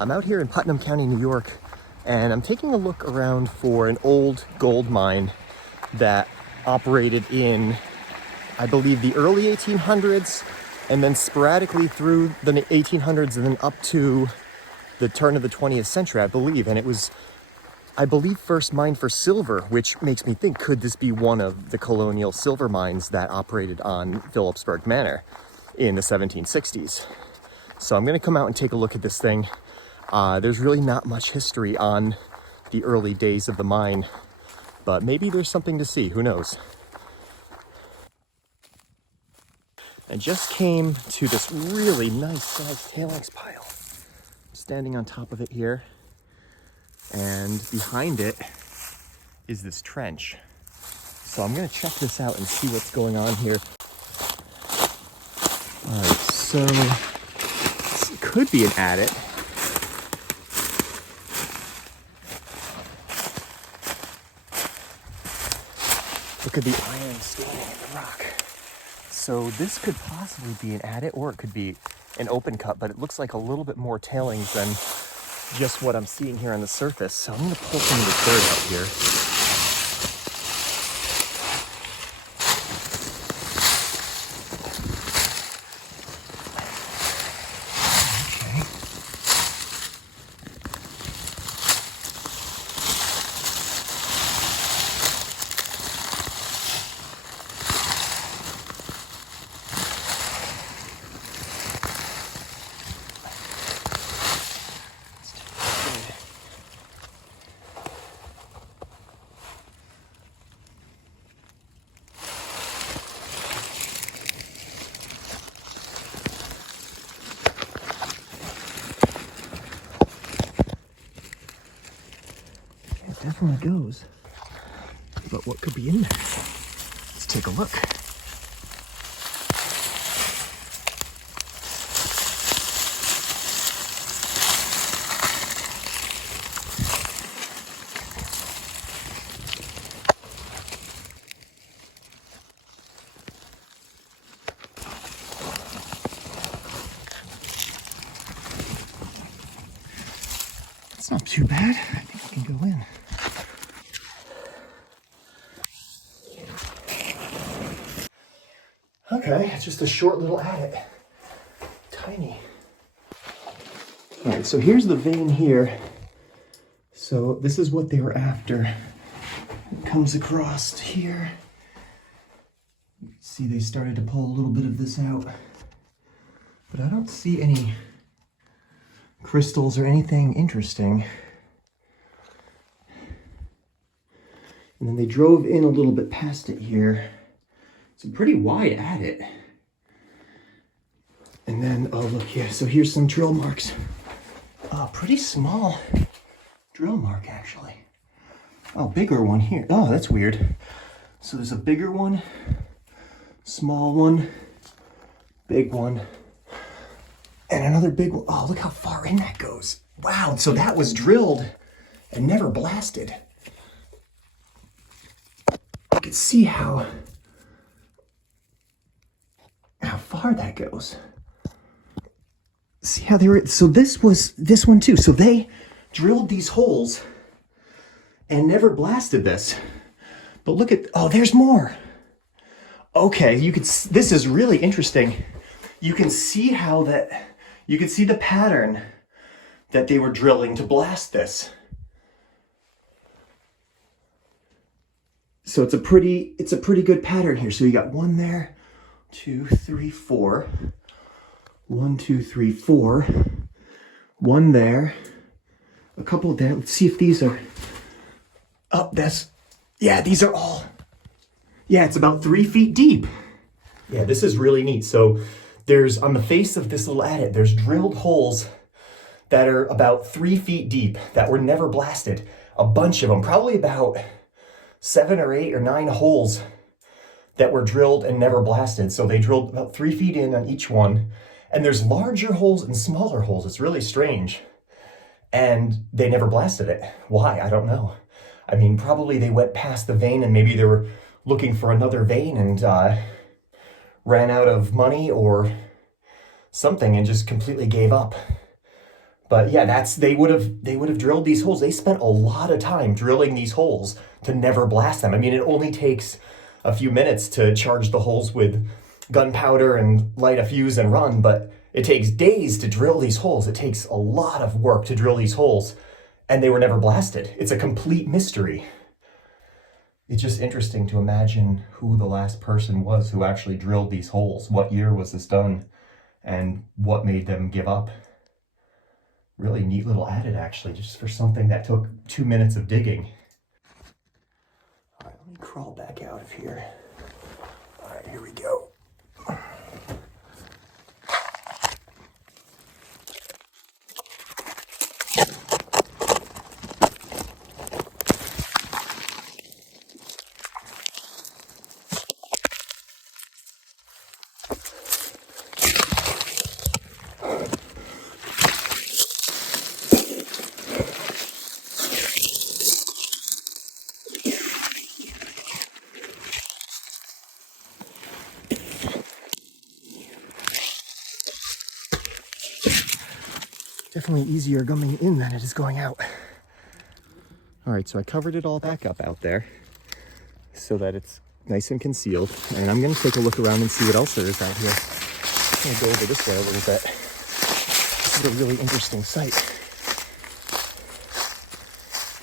I'm out here in Putnam County, New York, and I'm taking a look around for an old gold mine that operated in, I believe, the early 1800s, and then sporadically through the 1800s and then up to the turn of the 20th century, I believe. And it was, I believe, first mined for silver, which makes me think, could this be one of the colonial silver mines that operated on Phillipsburg Manor in the 1760s? So I'm gonna come out and take a look at this thing. There's really not much history on the early days of the mine, but maybe there's something to see, who knows? I just came to this really nice sized tailings pile. I'm standing on top of it here, and behind it is this trench. So I'm gonna check this out and see what's going on here. All right, so this could be an adit. Look at the iron standing in the rock. So this could possibly be an adit, or it could be an open cut, but it looks like a little bit more tailings than just what I'm seeing here on the surface. So I'm gonna pull some of the dirt out here. Definitely goes, but what could be in there? Let's take a look. It's not too bad. I think I can go in. Okay, it's just a short little adit. Tiny. All right, so here's the vein here. So this is what they were after. It comes across here. You can see they started to pull a little bit of this out. But I don't see any crystals or anything interesting. And then they drove in a little bit past it here. It's a pretty wide adit. And then, oh look here, so here's some drill marks. Pretty small drill mark actually. Oh, bigger one here. Oh, that's weird. So there's a bigger one, small one, big one, and another big one. Oh, look how far in that goes. Wow, so that was drilled and never blasted. You can see how far that goes. See how they were, so this was this one too. So they drilled these holes and never blasted this. But look at, oh, there's more. Okay, you could, this is really interesting. You can see how that, you can see the pattern that they were drilling to blast this. So it's a pretty good pattern here. So you got one there, 2, 3, 4. 1, 2, 3, 4. One there. A couple there. Let's see if these are. Oh, yeah, these are all. Yeah, it's about 3 feet deep. Yeah, this is really neat. So there's, on the face of this little adit, there's drilled holes that are about 3 feet deep that were never blasted. A bunch of them, probably about 7 or 8 or 9 holes that were drilled and never blasted. So they drilled about 3 feet in on each one. And there's larger holes and smaller holes. It's really strange. And they never blasted it. Why? I don't know. I mean, probably they went past the vein and maybe they were looking for another vein and ran out of money or something and just completely gave up. But yeah, they would have drilled these holes. They spent a lot of time drilling these holes to never blast them. I mean, it only takes a few minutes to charge the holes with gunpowder and light a fuse and run, but it takes days to drill these holes. It takes a lot of work to drill these holes, and they were never blasted. It's a complete mystery. It's just interesting to imagine who the last person was who actually drilled these holes. What year was this done, and what made them give up? Really neat little adit, actually, just for something that took 2 minutes of digging. All right, let me crawl back out of here. All right, here we go. Definitely easier coming in than it is going out. All right, so I covered it all back up out there so that it's nice and concealed. And I'm gonna take a look around and see what else there is out here. I'm gonna go over this way a little bit. This is a really interesting site.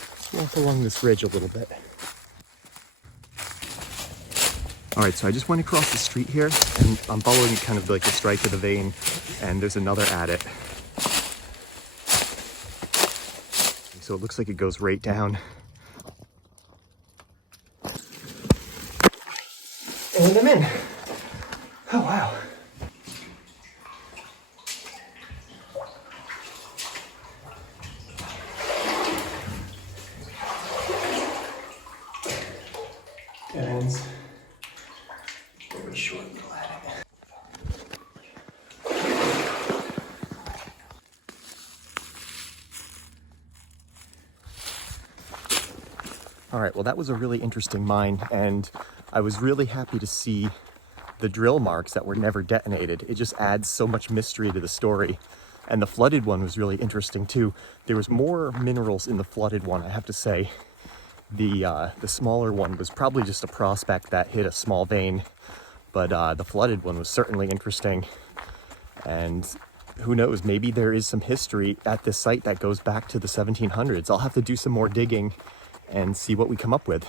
Let's walk along this ridge a little bit. All right, so I just went across the street here, and I'm following kind of like the strike of the vein, and there's another adit. So it looks like it goes right down. And I'm in. Oh, wow. Dead ends. Very short little attic. All right, well, that was a really interesting mine, and I was really happy to see the drill marks that were never detonated. It just adds so much mystery to the story. And the flooded one was really interesting too. There was more minerals in the flooded one, I have to say. The smaller one was probably just a prospect that hit a small vein, but the flooded one was certainly interesting. And who knows, maybe there is some history at this site that goes back to the 1700s. I'll have to do some more digging and see what we come up with.